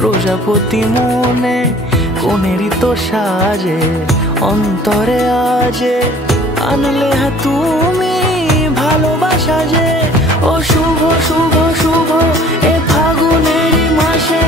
প্রজাপতি মনে কোনেরই তো সাজে, অন্তরে আজে আনলে হ্যাঁ তুমি ভালোবাসা যে। ও শুভ শুভ শুভ এ ফাগুনেরই মাসে